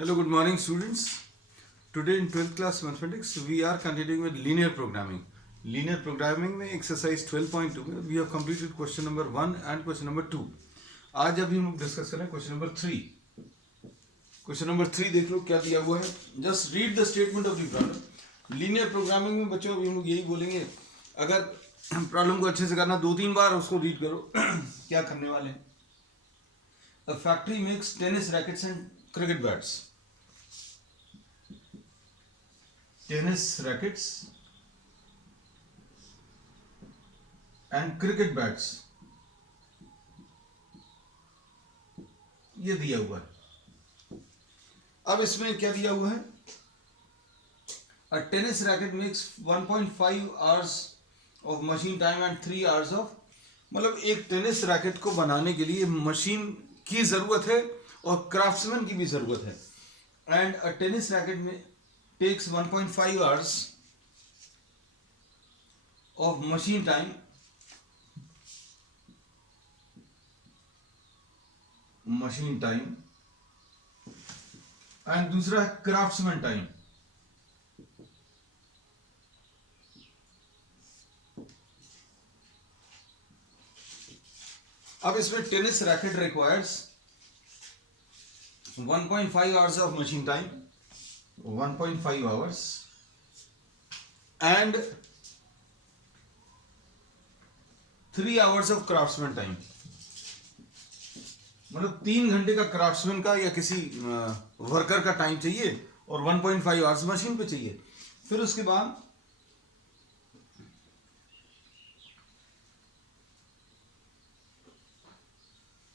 Hello, good morning students. Today in 12th class mathematics we are continuing with linear programming. Linear programming में exercise 12.2 में we have completed question number 1 and question number 2. आज अभी हम लोग discuss करें question number 3. Question number 3 देख लो क्या दिया हुआ है. Just read the statement of the problem. Linear programming में बच्चों अभी हम लोग यही बोलेंगे, अगर प्रॉब्लम को अच्छे से करना 2-3 बार उसको रीड करो. क्या करने वाले हैं. A factory makes tennis rackets and cricket bats. Tennis rackets and cricket bats. ये दिया हुआ है. अब इसमें क्या दिया हुआ है. A tennis racket makes 1.5 hours of machine time and 3 hours of, मतलब एक टेनिस रैकेट को बनाने के लिए मशीन की जरूरत है और क्राफ्ट्समैन की भी जरूरत है. एंड अ टेनिस रैकेट में takes 1.5 hours of machine time and दूसरा है क्राफ्ट्समैन टाइम. अब इसमें tennis racket requires 1.5 hours of machine time, 1.5 hours and 3 hours of craftsman time. मतलब 3 घंटे का क्राफ्ट्समैन का या किसी वर्कर का टाइम चाहिए और 1.5 hours मशीन पे चाहिए. फिर उसके बाद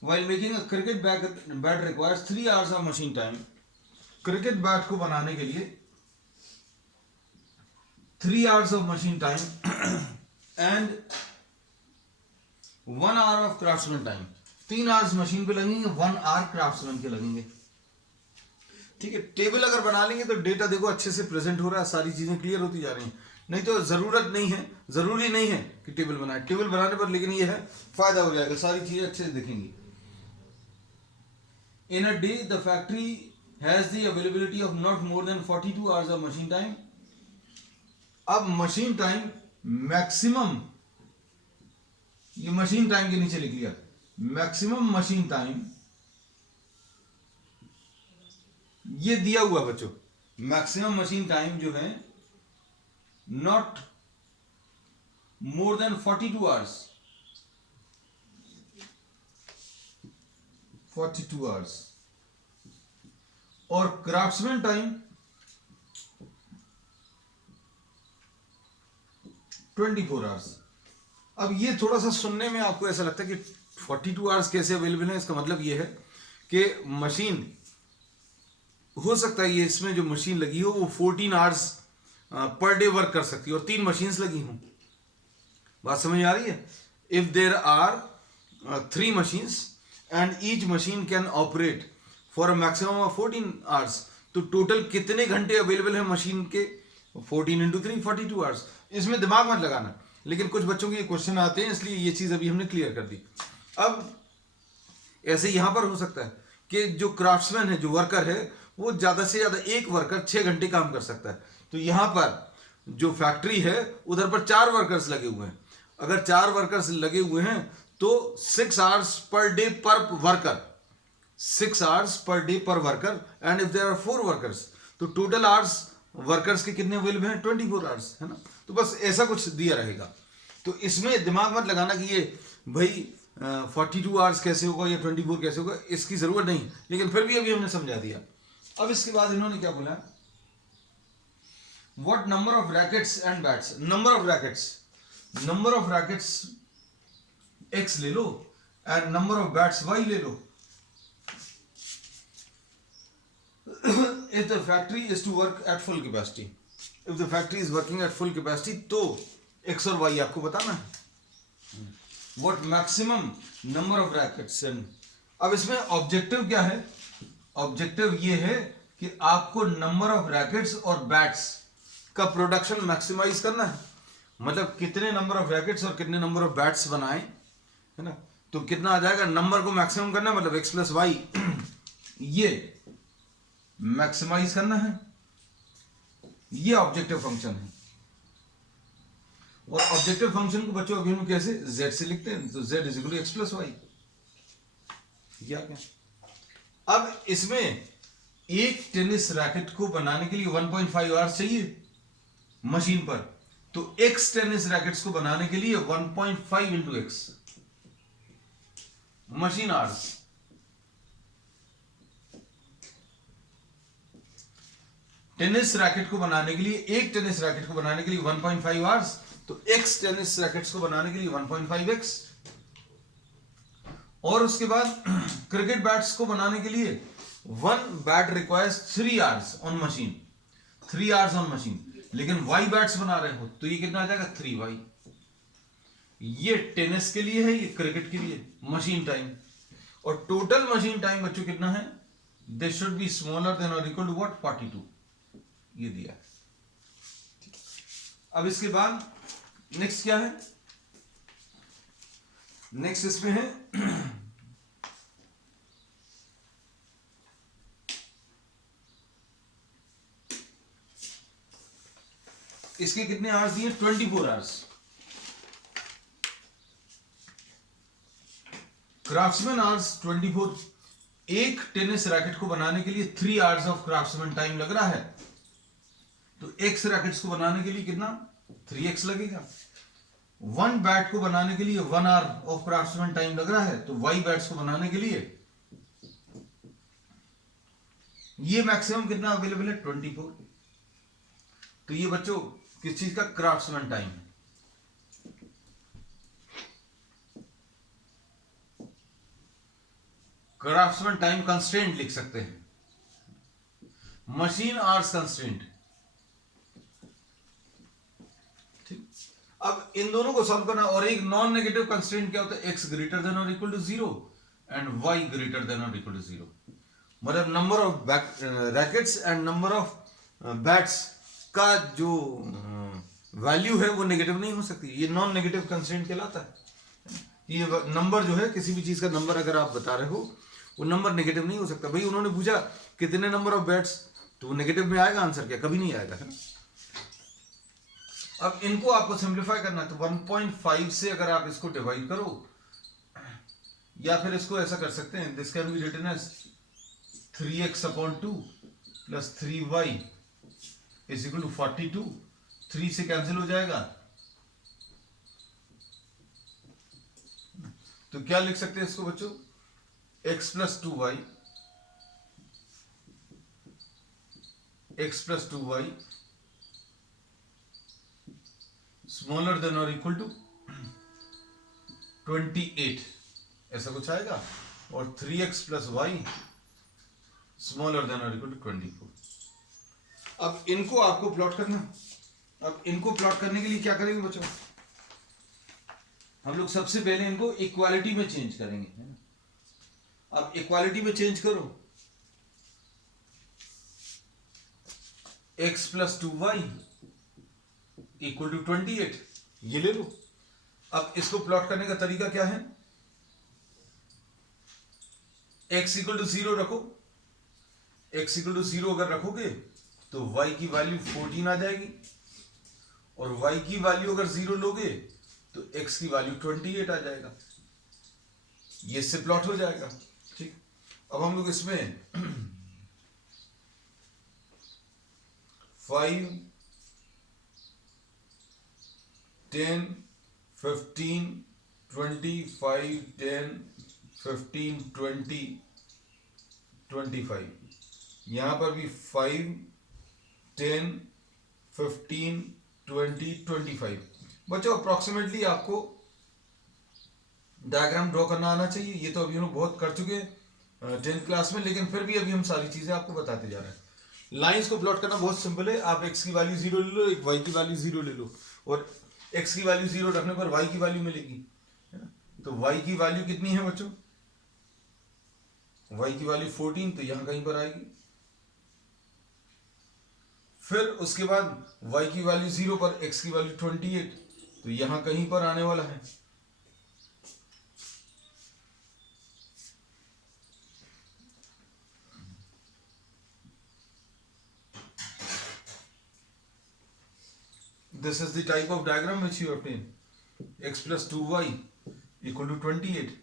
while making a cricket bat requires 3 hours of machine time. Cricket bat को बनाने के लिए 3 hours of machine time and 1 hour of craftsman time. 3 hours machine पे लगेंगे, 1 hour क्राफ्ट्समैन के लगेंगे. ठीक है. टेबल अगर बना लेंगे तो डेटा देखो अच्छे से प्रेजेंट हो रहा है, सारी चीजें क्लियर होती जा रही हैं. नहीं तो जरूरत नहीं है, जरूरी नहीं है कि टेबल बनाए. टेबल बनाने पर लेकिन ये है फायदा हो जाएगा, सारी चीजें अच्छे से दिखेंगी. In a day, the factory has the availability of not more than 42 hours of machine time. अब मशीन टाइम मैक्सिमम, ये मशीन टाइम के नीचे लिख लिया, मैक्सिमम मशीन टाइम ये दिया हुआ बच्चों. मैक्सिमम मशीन टाइम जो है not more than 42 hours, 42 hours और क्राफ्ट्समैन टाइम 24 hours. अब ये थोड़ा सा सुनने में आपको ऐसा लगता है कि 42 hours कैसे अवेलेबल है. इसका मतलब ये है कि मशीन हो सकता है ये इसमें जो मशीन लगी हो वो 14 hours पर डे वर्क कर सकती है और 3 मशीन्स लगी हों. बात समझ आ रही है. If there are 3 machines and each machine can operate for a maximum of 14 hours, तो टोटल कितने घंटे अवेलेबल है मशीन के. 14 into 3 42 hours. इसमें दिमाग मत लगाना, लेकिन कुछ बच्चों के क्वेश्चन आते हैं इसलिए ये चीज अभी हमने क्लियर कर दी. अब ऐसे यहां पर हो सकता है कि जो क्राफ्ट्समैन है, जो वर्कर है, वो ज्यादा से ज्यादा एक वर्कर 6 घंटे काम कर सकता है. तो यहां पर जो फैक्ट्री है उधर पर 4 वर्कर्स लगे हुए हैं. अगर 4 वर्कर्स लगे हुए हैं तो 6 hours per day per worker, 6 hours per day per worker. And if there are 4 workers तो टोटल आवर्स वर्कर्स के कितने अवेलेबल हैं 24 hours, है ना. तो बस ऐसा कुछ दिया रहेगा. तो इसमें दिमाग मत लगाना कि ये भाई 42 hours कैसे होगा या 24 कैसे होगा, इसकी जरूरत नहीं. लेकिन फिर भी अभी हमने समझा दिया. अब इसके बाद इन्होंने क्या बोला, what number of rackets and bats. Number of rackets x ले लो and number of bats y ले लो. if the factory is to work at full capacity, if the factory is working at full capacity, तो x और y आपको बताना है. what maximum number of rackets and, अब इसमें ऑब्जेक्टिव क्या है. ऑब्जेक्टिव ये है कि आपको नंबर ऑफ रैकेट्स और बैट्स का प्रोडक्शन मैक्सिमाइज करना है. मतलब कितने नंबर ऑफ रैकेट्स और कितने नंबर ऑफ बैट्स बनाए, है ना. तो कितना आ जाएगा, नंबर को मैक्सिमम करना मतलब x प्लस वाई, ये मैक्सिमाइज करना है, ये ऑब्जेक्टिव फंक्शन है। और ऑब्जेक्टिव फंक्शन को बच्चों अभी हम कैसे z से लिखते हैं, तो z is equal to X plus Y. ये आ गया। अब इसमें एक टेनिस रैकेट को बनाने के लिए 1.5 आवर्स चाहिए मशीन पर, तो x टेनिस रैकेट्स को बनाने के लिए 1.5 into x machine hours. Tennis racket को बनाने के लिए, एक टेनिस रैकेट को बनाने के लिए 1.5 आवर्स, तो x टेनिस रैकेट्स को बनाने के लिए 1.5x। और उसके बाद क्रिकेट बैट्स को बनाने के लिए 1 bat requires 3 hours on machine, 3 hours on machine. लेकिन वाई बैट्स बना रहे हो तो ये कितना आ जाएगा 3y। ये टेनिस के लिए है, ये क्रिकेट के लिए मशीन टाइम। और टोटल मशीन टाइम बच्चों कितना है, this should be smaller than और इक्वल टू व्हाट 42, ये दिया है। अब इसके बाद नेक्स्ट क्या है, नेक्स्ट इसमें है इसके कितने आवर्स दिए, 24 आवर्स। Craftsman hours 24। एक टेनिस रैकेट को बनाने के लिए 3 आवर्स ऑफ क्राफ्ट्समैन टाइम लग रहा है, तो एक्स रैकेट्स को बनाने के लिए कितना 3x लगेगा। 1 बैट को बनाने के लिए 1 आवर ऑफ क्राफ्ट्समैन टाइम लग रहा है, तो y बैट्स को बनाने के लिए ये मैक्सिमम कितना अवेलेबल है 24। तो ये बच्चों किस चीज का, क्राफ्ट्समैन टाइम है। क्राफ्ट्समैन टाइम कंस्ट्रेंट लिख सकते हैं, मशीन आवर्स कंस्ट्रेंट। ठीक, अब इन दोनों को सॉल्व करना। और एक नॉन नेगेटिव कंस्ट्रेंट क्या होता है, x ग्रेटर देन और equal to 0 and y greater than और इक्वल टू 0। मतलब number of rackets and number of bats का जो वैल्यू है वो नेगेटिव नहीं हो सकती, ये नॉन नेगेटिव कंस्ट्रेंट कहलाता है। ये नंबर जो है, किसी भी चीज का नंबर अगर आप बता रहे हो, वो नंबर नेगेटिव नहीं हो सकता। भाई उन्होंने पूछा कितने नंबर ऑफ बैट्स, तो वो नेगेटिव में आएगा आंसर, क्या कभी नहीं आएगा, है ना। अब इनको आपको सिंप्लीफाई करना है, तो 1.5 से अगर आप इसको डिवाइड करो, या फिर इसको ऐसा कर सकते हैं, this can be written as 3x/2 plus 3y is equal to 42। 3 से कैंसिल हो जाएगा, तो क्या लिख सकते हैं इसको बच्चों, x plus 2y, x plus 2y smaller than और इक्वल टू 28, ऐसा कुछ आएगा। और 3x plus Y smaller than और इक्वल टू 24। अब इनको आपको प्लॉट करना। अब इनको प्लॉट करने के लिए क्या करेंगे बच्चों, हम लोग सबसे पहले इनको इक्वालिटी में चेंज करेंगे, है ना। अब इक्वालिटी में चेंज करो, x plus 2y equal to 28, ये ले लो। अब इसको प्लॉट करने का तरीका क्या है, x इक्वल टू 0 रखो। x इक्वल टू 0 अगर रखोगे तो y की वैल्यू 14 आ जाएगी, और y की वैल्यू अगर 0 लोगे तो x की वैल्यू 28 आ जाएगा। ये इससे प्लॉट हो जाएगा। ठीक, अब हम लोग इसमें 5, 10, 15, 25, 10, 15, 20, 25, यहां पर भी 5, 10, 15, 20, 25। बच्चों अप्रोक्सीमेटली आपको डायग्राम ड्रॉ करना आना चाहिए। ये तो अभी हम लोग बहुत कर चुके हैं 10th क्लास में, लेकिन फिर भी अभी हम सारी चीजें आपको बताते जा रहे हैं। लाइंस को प्लॉट करना बहुत सिंपल है। आप x की वैल्यू 0 ले लो, एक y की वैल्यू 0 ले लो, और x की वैल्यू 0 रखने पर y की वैल्यू मिलेगी, है ना। तो y की वैल्यू कितनी है बच्चों, y की वैल्यू 14, तो यहां कहीं पर आएगी। फिर उसके बाद y की वैल्यू 0 पर x की वैल्यू 28, तो यहां कहीं पर आने वाला है। this is the type of diagram which you obtain. X plus 2y equal to 28.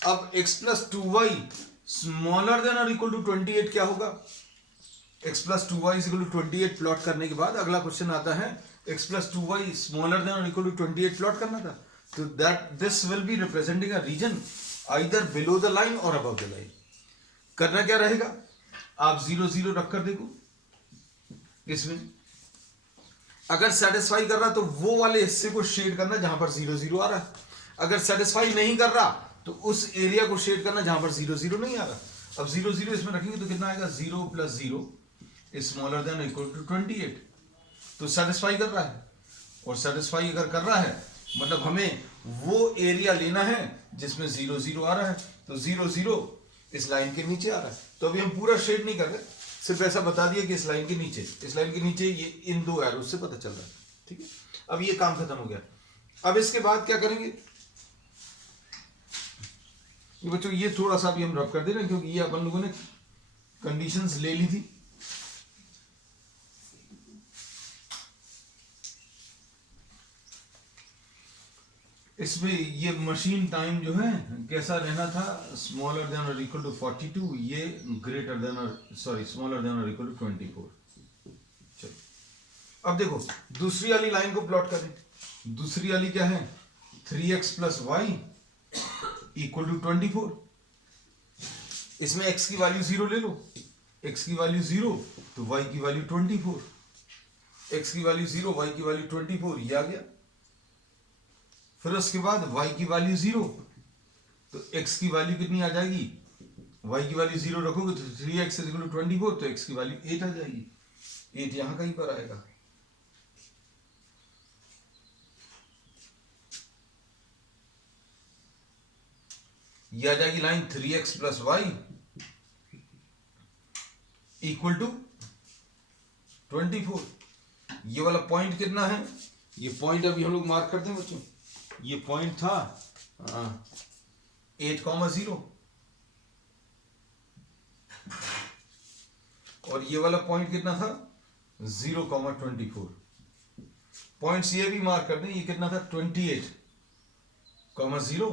अब x plus 2y smaller than or equal to 28 क्या होगा? x plus 2y is equal to 28 plot करने के बाद अगला क्वेश्चन आता है x plus 2y smaller than or equal to 28 plot करना था. तो that this will be representing a region either below the line or above the line. करना क्या रहेगा? आप 0 0 रख कर देखो. इसमें अगर सेटिस्फाई कर रहा तो वो वाले हिस्से को शेड करना जहां पर 0 0 आ रहा है. अगर सेटिस्फाई नहीं कर रहा तो उस एरिया को शेड करना जहां पर 0 0 नहीं आ रहा. अब 0 0 इसमें रखेंगे तो कितना आएगा? 0 plus 0 is smaller than or equal to 28. तो सेटिस्फाई कर रहा है. और सेटिस्फाई अगर कर रहा है मतलब हमें वो एरिया लेना है जिसमें 0 0 आ रहा है. तो 0 0 इस लाइन के नीचे आ रहा है. तो अभी हम पूरा शेड नहीं कर रहे, सिर्फ ऐसा बता दिया कि इस लाइन के नीचे ये इन दो एरो से पता चल रहा है. ठीक है, अब ये काम खत्म हो गया. अब इसके बाद क्या करेंगे ये बच्चों, ये थोड़ा सा भी हम रब कर दे रहे हैं क्योंकि ये अपन लोगों ने कंडीशंस ले ली थी. इसमें ये मशीन टाइम जो है कैसा रहना था? स्मॉलर देन और इक्वल टू 42, ये ग्रेटर देन और स्मॉलर देन और इक्वल टू 24. चलो अब देखो दूसरी वाली लाइन को प्लॉट करें. दूसरी वाली क्या है? 3x plus y equal to 24. इसमें x की वैल्यू 0 ले लो. x की वैल्यू 0 तो y की वैल्यू 24. x की वैल्यू 0, y की वैल्यू 24, ये आ गया. फिर उसके बाद y की वैल्यू 0 तो x की वैल्यू कितनी आ जाएगी? y की वैल्यू 0 रखोगे तो 3x इक्वल टू 24 तो x की वैल्यू 8 आ जाएगी. 8 यहां कहीं पर आएगा. ये आ जाएगी line 3x plus y equal to 24. ये वाला पॉइंट कितना है? ये पॉइंट अभी हम लोग मार्क करते हैं बच्चों. ये पॉइंट था 8,0 और ये वाला पॉइंट कितना था? 0,24. पॉइंट्स ये भी मार्क कर दें. ये कितना था? 28,0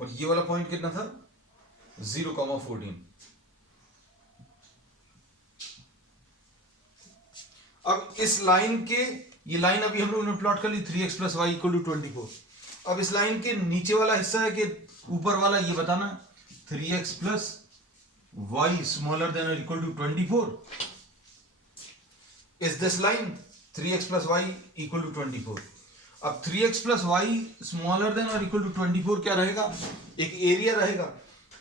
और ये वाला पॉइंट कितना था? 0,14. अब इस लाइन के, ये लाइन अभी हम लोगों ने प्लॉट कर ली 3x plus y equal to 24. अब इस लाइन के नीचे वाला हिस्सा है कि ऊपर वाला, ये बताना. 3x plus y smaller than or equal to 24 is this line 3x plus y equal to 24. अब 3x plus y smaller than or equal to 24 क्या रहेगा? एक एरिया रहेगा.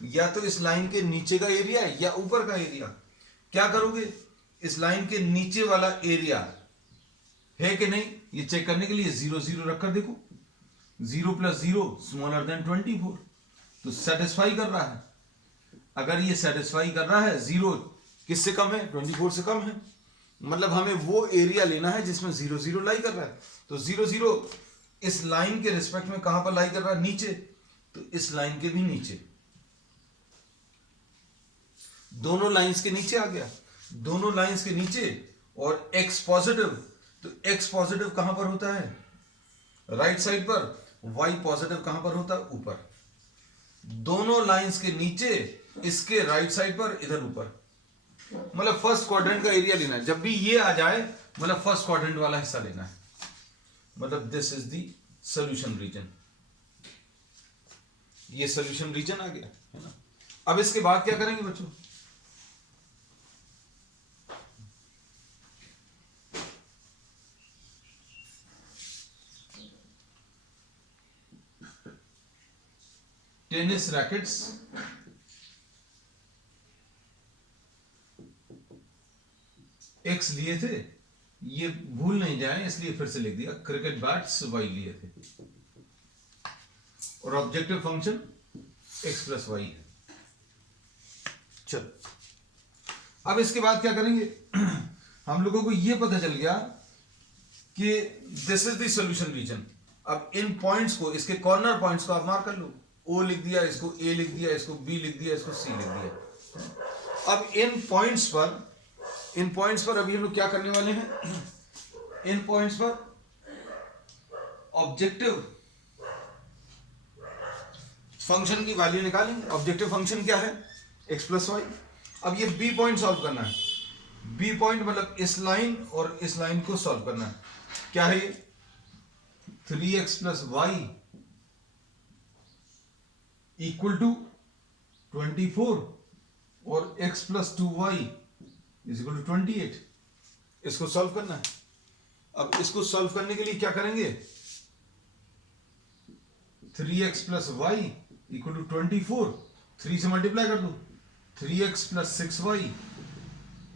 या तो इस लाइन के नीचे का एरिया या ऊपर का एरिया. क्या करोगे? इस लाइन के नीचे वाला एरिया है कि नहीं ये चेक करने के लिए 0 0 रखकर देखो. 0 plus 0 smaller than 24 तो सेटिस्फाई कर रहा है. अगर ये सेटिस्फाई कर रहा है 0 किससे कम है? 24 से कम है. मतलब हमें वो एरिया लेना है जिसमें 0 0 लाई कर रहा है. तो 0 0 इस लाइन के रिस्पेक्ट में कहां पर लाई कर रहा है? नीचे. तो इस लाइन के भी नीचे, दोनों लाइंस के नीचे आ गया. दोनों लाइंस के नीचे और x पॉजिटिव. तो x पॉजिटिव कहां पर होता है? राइट साइड पर. y पॉजिटिव कहां पर होता है? ऊपर. दोनों लाइंस के नीचे, इसके राइट साइड पर, इधर ऊपर. मतलब फर्स्ट क्वाड्रेंट का एरिया लेना है. जब भी ये आ जाए मतलब फर्स्ट क्वाड्रेंट वाला हिस्सा लेना है. मतलब this is the solution region. ये सॉल्यूशन रीजन आ गया है ना. अब इसके बाद क्या करेंगे बच्चों? टेनिस रैकेट्स एक्स लिए थे, ये भूल नहीं जाए इसलिए फिर से लिख दिया. क्रिकेट बैट्स वाई लिए थे और objective function X plus Y है. चल अब इसके बाद क्या करेंगे? हम लोगों को ये पता चल गया कि this is the solution region. अब इन पॉइंट्स को, इसके कॉर्नर पॉइंट्स को आप मार्क कर लो. ओ लिख दिया, इसको ए लिख दिया, इसको बी लिख दिया, इसको सी लिख दिया. अब इन पॉइंट्स पर इन पॉइंट्स पर अभी हम लोग क्या करने वाले हैं, इन पॉइंट्स पर ऑब्जेक्टिव फंक्शन की वैल्यू निकालेंगे। ऑब्जेक्टिव फंक्शन क्या है, x प्लस वाई। अब ये बी पॉइंट सॉल्व करना है, बी पॉइंट मतलब इस लाइन और इस लाइन को सॉल्व करना है। क्या है ये, 3x plus y equal to 24 और x plus 2y is equal to 28। इसको सॉल्व करना है। अब इसको सॉल्व करने के लिए क्या करेंगे, 3x plus y equal to 24, 3 से मल्टीप्लाई कर दो, 3x plus 6y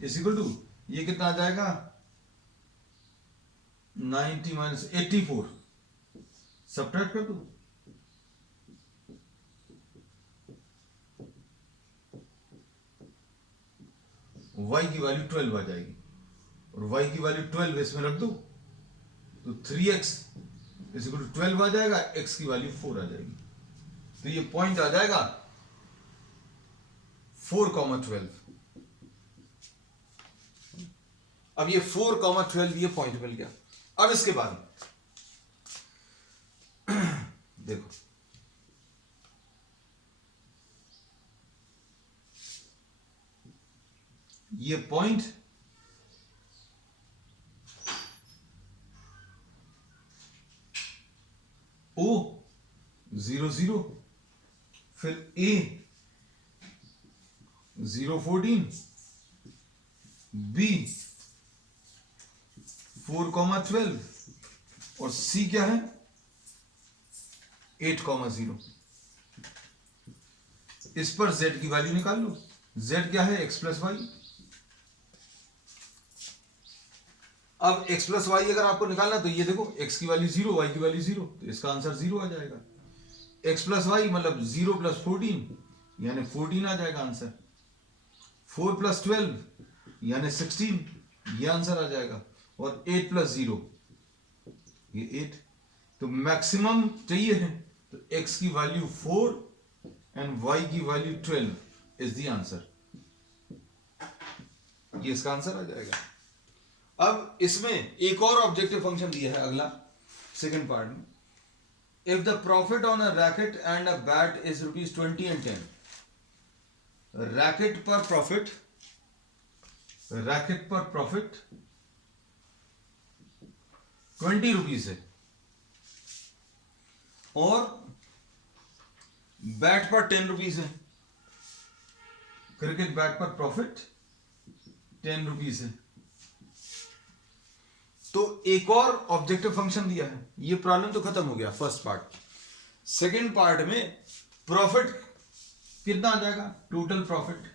is equal to, ये कितना आ जाएगा 90 माइनस 84, सब्ट्रैक्ट कर दो, y की वैल्यू 12 आ जाएगी और y की वैल्यू 12 इसमें रख दो तो 3x इज इक्वल टू 12 आ जाएगा, x की वैल्यू 4 आ जाएगी। तो ये पॉइंट आ जाएगा 4,12। अब ये 4,12 ये पॉइंट मिल गया। अब इसके बाद देखो ये पॉइंट O 0 0, फिर A 0 14, B 4,12 और C क्या है 8,0। इस पर Z की वैल्यू निकाल लो। Z क्या है, x प्लस वाई। अब x प्लस वाई अगर आपको निकालना तो ये देखो x की वैल्यू 0, y की वैल्यू 0, तो इसका आंसर 0 आ जाएगा। x प्लस वाई मतलब 0 प्लस 14 यानी 14 आ जाएगा आंसर। 4 प्लस 12 यानी 16, ये आंसर आ जाएगा। और 8 प्लस 0 ये 8। तो मैक्सिमम चाहिए है तो x की वैल्यू 4 एंड y की वैल्यू 12 इज द आंसर। ये इसका आंसर आ जाएगा। अब इसमें एक और ऑब्जेक्टिव फंक्शन दिया है अगला सेकंड पार्ट में, if the profit on a racket and a bat is ₹20 and 10, racket पर प्रॉफिट 20 रुपीज है और बैट पर 10 रुपीज है। क्रिकेट बैट पर प्रॉफिट 10 रुपीज है। तो एक और ऑब्जेक्टिव फंक्शन दिया है। ये प्रॉब्लम तो खत्म हो गया फर्स्ट पार्ट। सेकंड पार्ट में प्रॉफिट कितना आ जाएगा, टोटल प्रॉफिट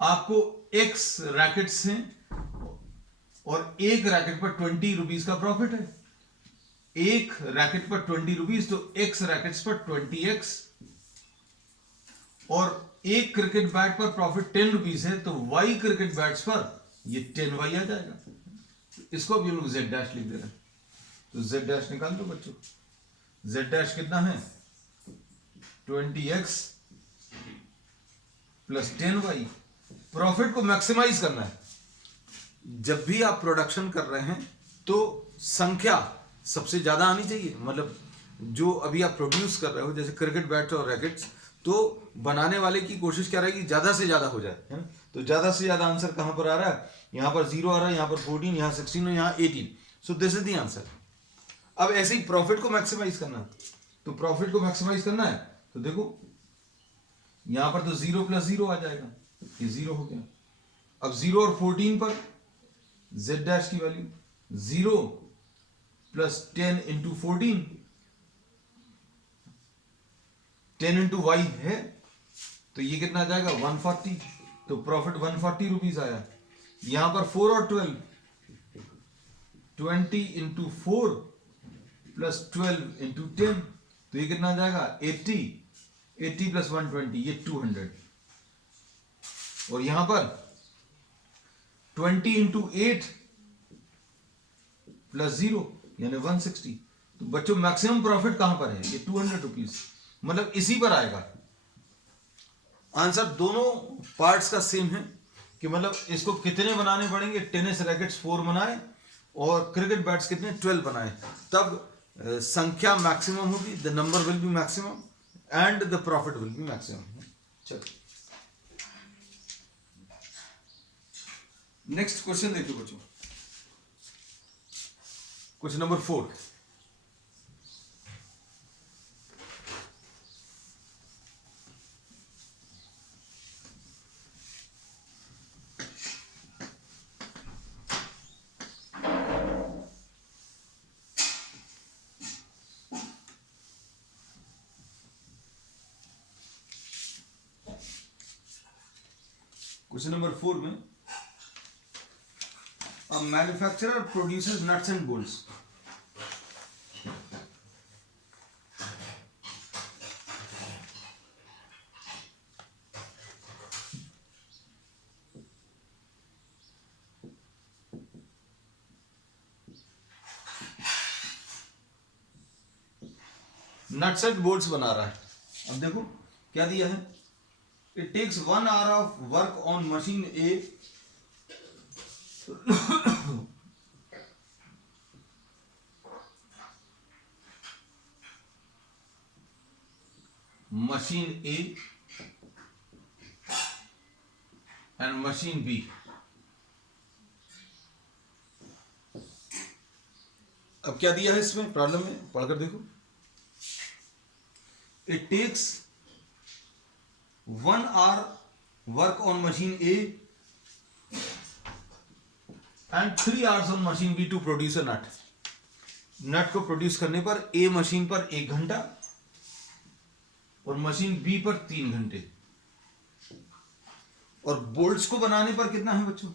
आपको x रैकेट्स हैं और एक रैकेट पर 20 रुपीज का प्रॉफिट है। एक रैकेट पर 20 रुपीज तो x रैकेट्स पर 20x, और एक क्रिकेट बैट पर प्रॉफिट 10 रुपीज है तो y क्रिकेट बैट्स पर ये 10y आ जाएगा। इसको भी हम लोग z डैश लिख दे रहे हैं। तो z डैश निकाल दो बच्चों। z डैश कितना है 20x प्लस 10y। प्रॉफिट को मैक्सिमाइज करना है। जब भी आप प्रोडक्शन कर रहे हैं तो संख्या सबसे ज्यादा आनी चाहिए। मतलब जो अभी आप प्रोड्यूस कर रहे हो जैसे क्रिकेट बैट और रैकेट्स, तो बनाने वाले की कोशिश क्या रहेगी ज्यादा से ज्यादा हो जाए, है ना। तो ज्यादा से ज्यादा आंसर कहां पर आ रहा है, यहां पर 0 आ रहा है, यहां पर 14, यहां 16 और यहां 18। So this is the answer. अब ऐसे ही प्रॉफिट को मैक्सिमाइज करना है। तो प्रॉफिट को मैक्सिमाइज करना है तो देखो यहां पर तो 0 प्लस 0 आ जाएगा, ये 0 हो गया। अब 0 और 14 पर z डैश की value 0 plus 10 into 14, 10 into y है तो ये कितना आ जाएगा 140। तो प्रॉफिट 140 रुपीज आया। यहां पर 4 और 12, 20 इंटू 4 प्लस 12 इंटू 10, तो ये कितना आ जाएगा 80। 80 प्लस 120 ये 200। और यहां पर 20 इंटू 8 प्लस 0 यानी 160। तो बच्चों मैक्सिमम प्रॉफिट कहां पर है, ये 200 रुपीज, मतलब इसी पर आएगा आंसर दोनों पार्ट्स का सेम है कि मतलब इसको कितने बनाने पड़ेंगे, टेनिस रैकेट्स 4 बनाए और क्रिकेट बैट्स कितने 12 बनाए, तब संख्या मैक्सिमम होगी, the number will be maximum and the profit will be maximum. चलो नेक्स्ट क्वेश्चन देखिए बच्चों, क्वेश्चन नंबर 4। क्वेश्चन नंबर 4 में a manufacturer produces nuts and bolts. Nuts and bolts बना रहा है। अब देखो क्या दिया है, it takes 1 hour of work on machine A machine A and machine B। अब क्या दिया है इसमें प्रॉब्लम में, पढ़कर देखो। It takes 1 hour work on machine A and 3 hours on machine B to produce a nut. Nut को produce करने पर A मशीन पर 1 घंटा और मशीन बी पर 3 घंटे, और बोल्ट्स को बनाने पर कितना है बच्चों,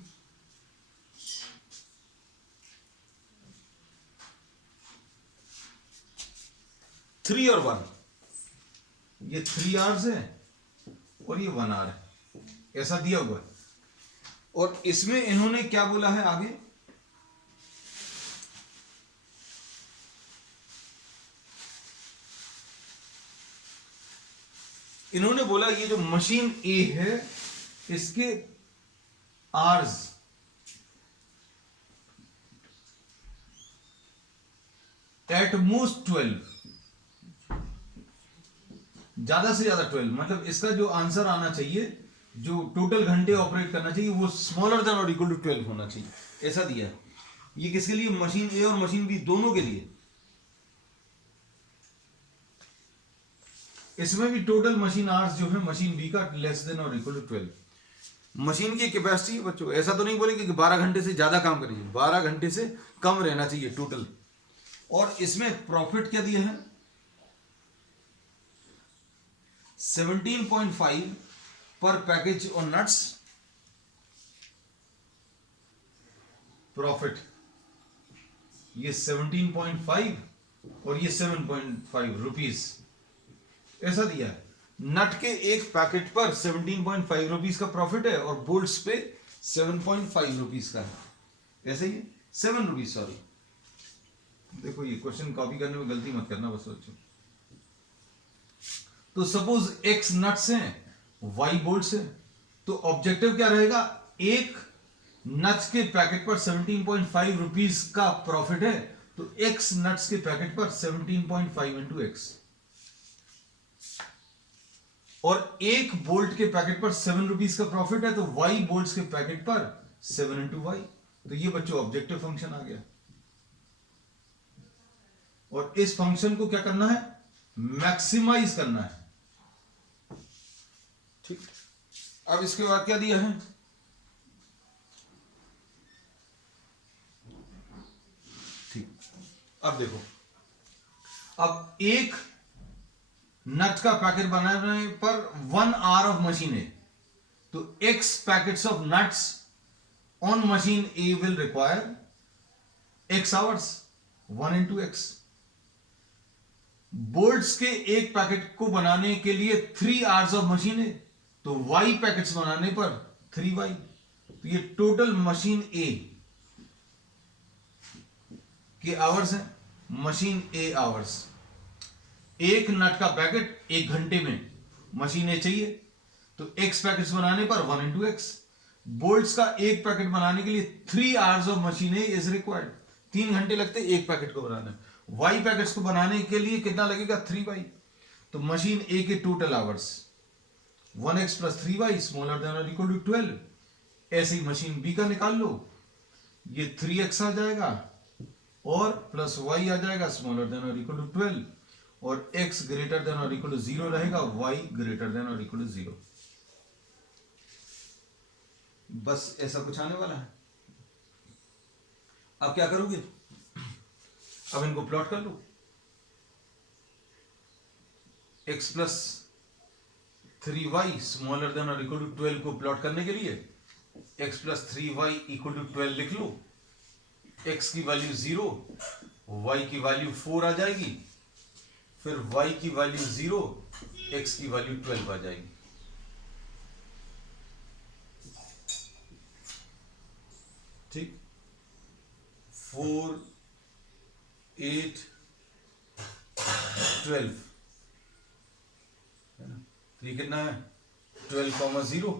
3 और 1, ये 3 hours है और ये 1 hour है, ऐसा दिया हुआ है। और इसमें इन्होंने क्या बोला है आगे, इन्होंने बोला ये जो मशीन ए है इसके आर्स एट मोस्ट 12, ज्यादा से ज्यादा 12, मतलब इसका जो आंसर आना चाहिए, जो टोटल घंटे ऑपरेट करना चाहिए वो स्मॉलर देन और इक्वल टू 12 होना चाहिए, ऐसा दिया है। ये किसके लिए, मशीन ए और मशीन बी दोनों के लिए। इसमें भी टोटल मशीन आवर्स जो है मशीन बी का लेस देन और इक्वल टू 12। मशीन की कैपेसिटी है बच्चों, ऐसा तो नहीं बोलेंगे कि 12 घंटे से ज्यादा काम करिए, 12 घंटे से कम रहना चाहिए टोटल। और इसमें प्रॉफिट क्या दिया है, 17.5 पर पैकेज और नट्स, प्रॉफिट ये 17.5 और ये 7.5 रुपीज, ऐसा दिया है। नट के एक पैकेट पर 17.5 रुपीज का प्रॉफिट है और बोल्ट्स पे 7.5 रुपीज का है, ऐसे ही 7 रुपीज, सॉरी। देखो ये क्वेश्चन कॉपी करने में गलती मत करना बस बच्चों। तो सपोज x नट्स हैं, y बोल्ट्स हैं, तो ऑब्जेक्टिव क्या रहेगा, एक नट्स के पैकेट पर 17.5 रुपीज का प्रॉफिट है, तो x नट्स के पैकेट पर 17.5 इंटू एक्स, और एक बोल्ट के पैकेट पर 7 रुपीज का प्रॉफिट है, तो y बोल्ट्स के पैकेट पर 7 इंटू वाई। तो ये बच्चों ऑब्जेक्टिव फंक्शन आ गया। और इस फंक्शन को क्या करना है, मैक्सिमाइज करना है, ठीक। अब इसके बाद क्या दिया है, ठीक। अब देखो, अब एक नट का पैकेट बनाने पर 1 hour ऑफ मशीन है, तो x packets of nuts on machine A will require x hours, 1 into x. Bolts के एक पैकेट को बनाने के लिए 3 hours ऑफ मशीन है, तो y पैकेट्स बनाने पर 3y, तो ये टोटल मशीन ए के आवर्स हैं, मशीन ए आवर्स। एक नट का पैकेट 1 घंटे में मशीन ए चाहिए, तो x पैकेट्स बनाने पर 1 इंटू एक्स। बोल्ट्स का एक पैकेट बनाने के लिए 3 hours of machinery is required, 3 घंटे लगते एक पैकेट को बनाने। y पैकेट्स को बनाने के लिए कितना लगेगा, 3y। तो मशीन ए के total hours 1x plus 3y smaller than और इक्वल टू 12। ऐसे ही मशीन बी का निकाल लो, ये 3x आ जाएगा और प्लस y आ जाएगा स्मॉलर देन और इक्वल टू 12, और x ग्रेटर देन और इक्वल टू 0 रहेगा, y ग्रेटर देन और इक्वल टू 0। बस ऐसा कुछ आने वाला है। अब क्या करोगे, अब इनको प्लॉट कर लो। x plus 3y smaller than और इक्वल टू 12 को प्लॉट करने के लिए x plus 3y equal to 12 लिख लो। x की वैल्यू 0, y की वैल्यू 4 आ जाएगी, फिर y की वैल्यू 0, x की वैल्यू 12 आ जाएगी। ठीक, 4 8 12, तो ये कितना है 12,0।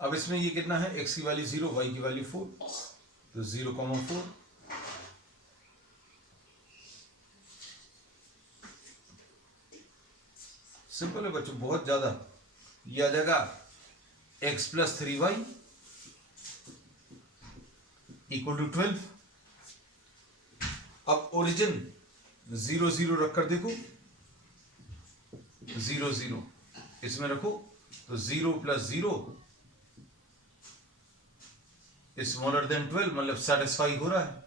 अब इसमें ये कितना है, x की वैल्यू 0, y की वैल्यू 4, तो 0,4। सिंपल है बच्चों, बहुत ज्यादा। ये आ जाएगा x plus 3y equal to 12। अब ओरिजिन 0 0 रखकर देखो, 0 0 इसमें रखो, तो 0 प्लस 0 स्मॉलर देन 12, मतलब सेटिस्फाई हो रहा है।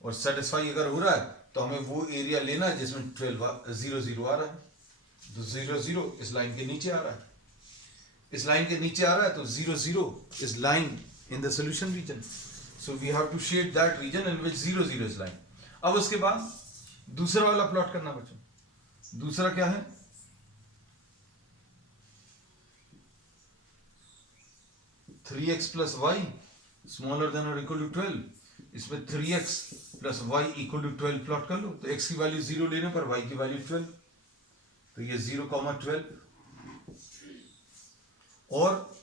और सेटिस्फाई अगर हो रहा है तो हमें वो एरिया लेना है जिसमें 0 0 आ रहा है। तो 0 0 इस लाइन के नीचे आ रहा है, इस लाइन के नीचे आ रहा है, तो 0 0 is line in the solution region, so we have to shade that region in which 0 0 is line. अब उसके बाद दूसरा वाला प्लॉट करना बच्चों। दूसरा क्या है, three x plus Y smaller than और इक्वल टू 12, इसमें 3x plus y equal to 12 plot कर लो। तो x की वैल्यू 0 लेने पर y की वैल्यू 12, तो ये 0,12, और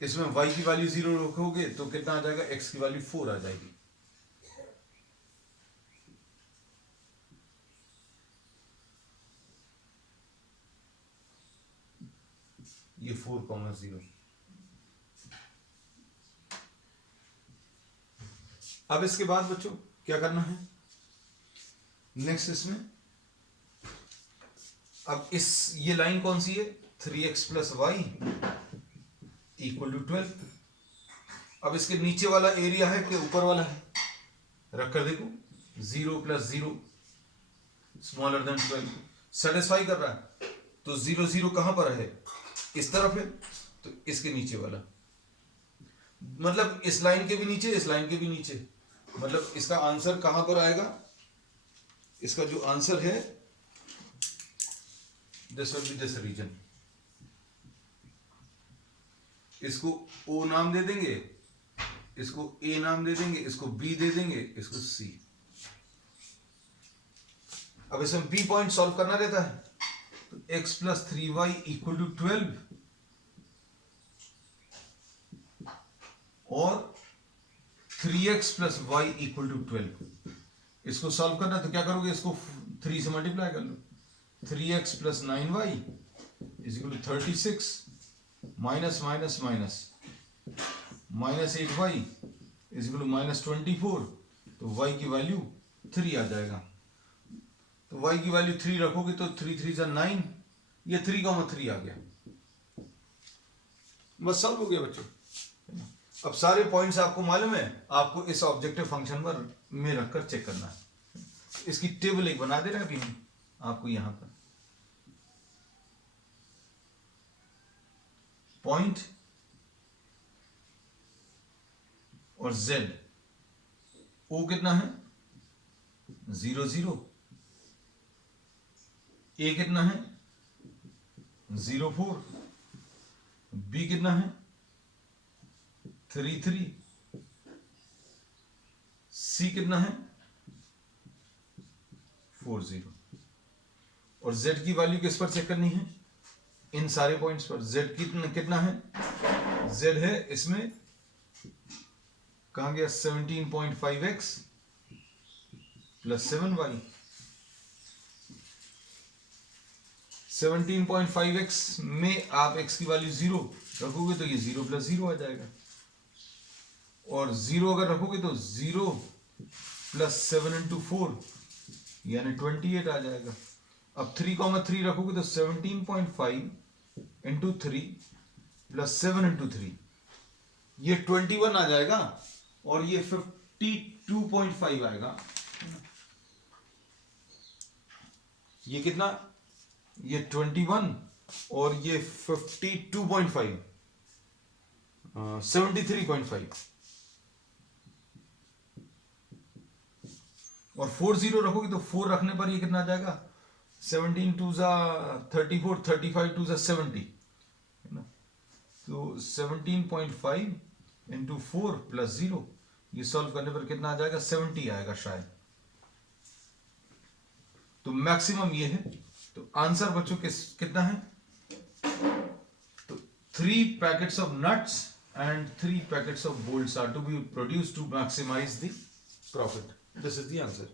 इसमें y की वैल्यू 0 रखोगे तो कितना आ जाएगा, x की वैल्यू 4 आ जाएगी। ये 4,0। अब इसके बाद बच्चों क्या करना है नेक्स्ट इसमें, अब इस ये लाइन कौन सी है, 3x plus y equal to 12। अब इसके नीचे वाला एरिया है कि ऊपर वाला है, रखकर देखो, 0 प्लस 0 स्मॉलर देन 12 सेटिस्फाई कर रहा है। तो 0 0 कहां पर है, इस तरफ है, तो इसके नीचे वाला, मतलब इस लाइन के भी नीचे, इस लाइन के भी नीचे, मतलब इसका आंसर कहां पर आएगा, इसका जो आंसर है this will be this region. इसको O नाम दे देंगे, इसको A नाम दे देंगे, इसको B दे देंगे, इसको C। अब इसमें B पॉइंट सॉल्व करना रहता है, तो x plus 3y equal to 12 और 3x plus y equal to 12। इसको सॉल्व करना तो क्या करोगे, इसको 3 से मल्टीप्लाई कर लो, 3x plus 9y is equal to 36 minus minus minus minus 8y is equal to minus 24, तो y की वैल्यू 3 आ जाएगा। तो y की वैल्यू 3 रखोगे तो 3 3 जा 9, ये 3,3 आ गया। बस सॉल्व हो गया बच्चों। अब सारे पॉइंट्स आपको मालूम है, आपको इस ऑब्जेक्टिव फंक्शन पर में रखकर चेक करना है। इसकी टेबल एक बना दे रहे हैं अभी हम आपको, यहां पर पॉइंट और z, o कितना है 0 0, a कितना है 0 4, b कितना है 3 3, C कितना है 40 और Z की वैल्यू किस पर चेक करनी है, इन सारे पॉइंट्स पर। Z कितना है, Z है इसमें कहां गया 17.5x प्लस 7y। 17.5x में आप x की वैल्यू 0 रखोगे तो ये 0 प्लस 0 आ जाएगा, और 0 अगर रखोगे तो 0 प्लस 7 इंटू 4 यानी 28 आ जाएगा। अब 3,3 रखोगे तो 17.5 इंटू 3 प्लस 7 इंटू 3 ये 21 आ जाएगा, और ये 52.5 आएगा। ये कितना, ये 21 और ये 52.5 73.5 और 40 रखोगे तो 4 रखने पर ये कितना आ जाएगा 17 टू जा 34 35 टू जा 70 है ना। तो 17.5 इंटू 4 प्लस 0 ये सॉल्व करने पर कितना आ जाएगा 70 आएगा शायद। तो मैक्सिमम ये है। तो आंसर बच्चों कितना है, तो 3 packets of nuts and 3 packets of bolts are to be produced to maximize the profit. This is the answer.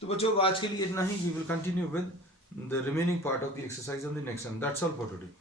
तो बच्चों आज के लिए इतना ही. We will continue with the remaining part of the exercise on the next one. That's all for today.